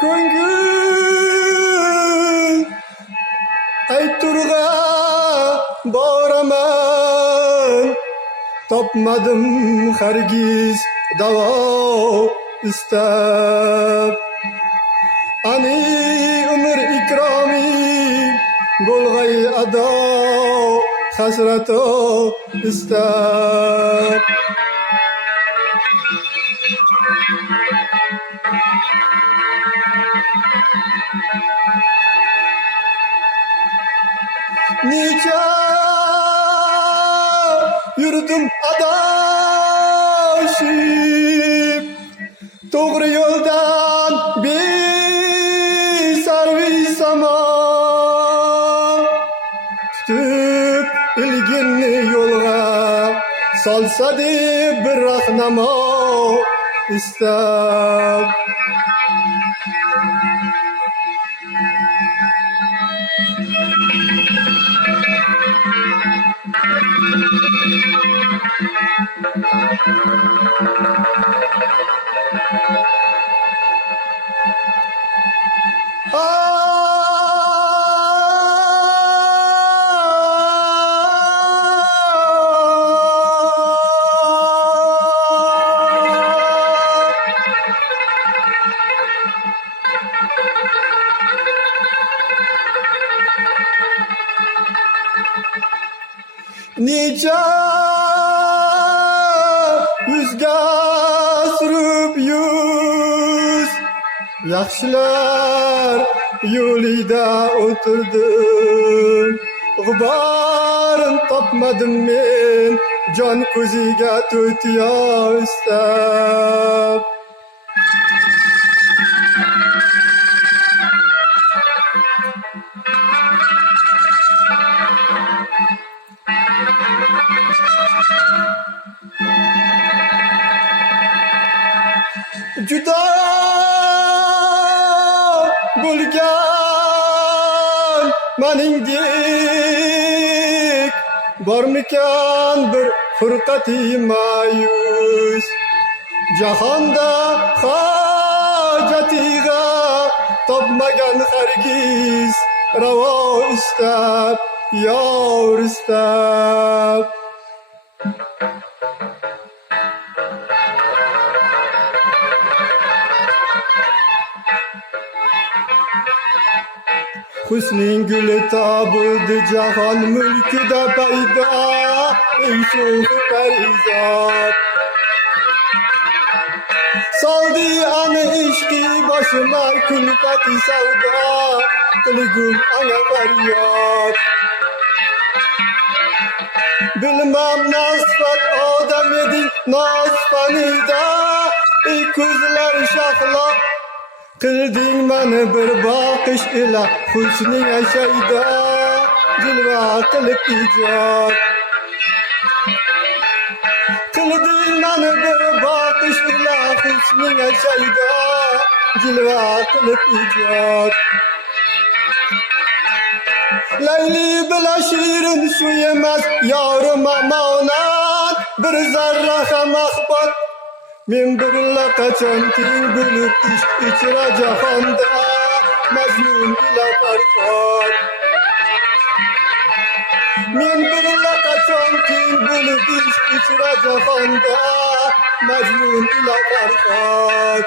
Ko'ngil ayturg'a boraman, topmadim hargiz davo istab. Ani umr ikromi bo'lg'ay ado hasrato istab. Necha yurdim adashib, to'g'ri yo'ldan besarvi zamon. Tutib ilginni yo'lga solsa deb bir rahnamo istab. Necha yuzga surib yuz, yaxshilar yo'lida o'tirdim. G'uborin topmadim men, jon ko'ziga to'rt yosh istab. Juda bo'lgan meningdek bormikan bir furqati mayus. Jahonda hojatiga topmagan hargiz ravo istab, yor istab. Husning guli tobudi jahon mulkida paydo, ey sho'x parizod. Soldi ana ishqi boshima kulfati savdo, qilgum ana faryod. Bilmam nasbat odam eding nosfanida, ey ko'zlar shahlo. Qilding mani bir boqish ila husning ashayda, jilva qilib ijod. Qilding mani bir boqish ila husning ashayda, jilva qilib ijod. Layli bila shirin shu emas yorim amonat, bir zarra ham axbot. Men birla qachon teng bo'lib ishq ichra jahonda, Majnun ila Farhod. Men birla qachon teng bo'lib ishq ichra jahonda, Majnun ila Farhod.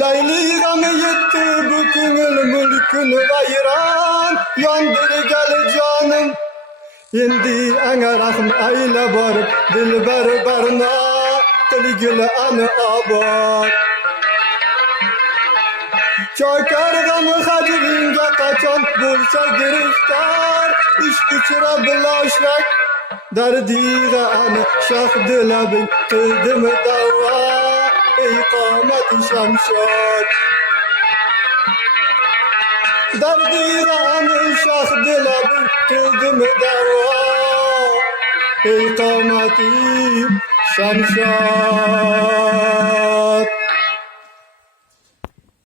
Layli g'ami yetti bu ko'ngil mulkini vayron, yondirgal jonim. Endi anga rahm ayla borib, dilbar barno, qilgil ani obod. Chokar g'ami hajringa qachon bo'lsa giriftor, ishq ichra biloshrak. Dardiga ani shoh dilabing qildim davo, ey qomat shamshod. در دیران شاخ دلم کردم دوا ای قامتی شمشاد